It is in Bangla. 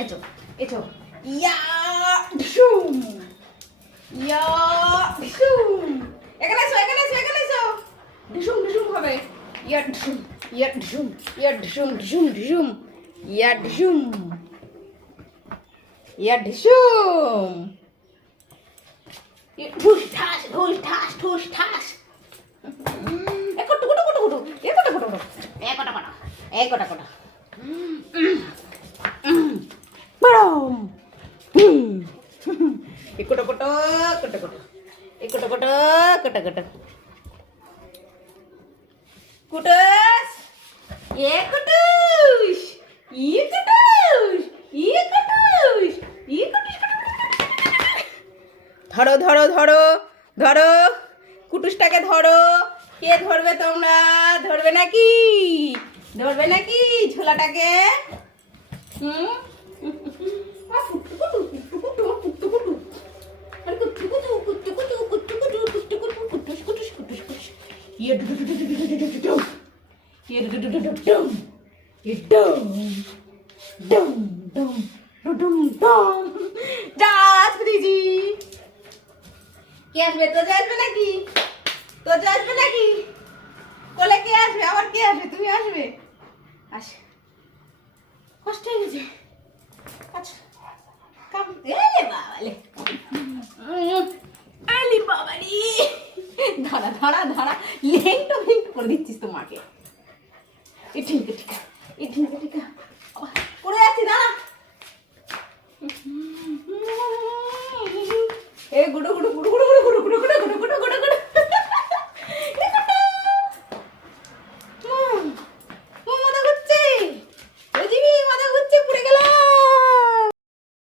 এসো এসো ইয়া ঢুম ইয়া ঢুম এখানে এসো এখানে এসো এখানে এসো ঢুম ঢুম হবে ইয়া ঢুম ইয়া ঢুম ইয়া ঢুম ঢুম ঢুম ইয়া ঢুম ইয়া ঢুম ঠুস ঠাস ঠুস ঠাস ঠুস ঠাস ধরো ধরো ধরো ধরো কুটুসটাকে ধরো কে ধরবে তোমরা ধরবে নাকি ঝোলাটাকে কে আসবে তোজো আসবে নাকি কোলে কে আসবে আবার কে আসবে তুমি আসবে আসে কষ্ট হয়ে গেছে আচ্ছা কাম এলে বাবালে আলি বাবালি ধরা ধরা ধরা লেংটো করে দিচ্ছিস তোমাকে এ ঠিক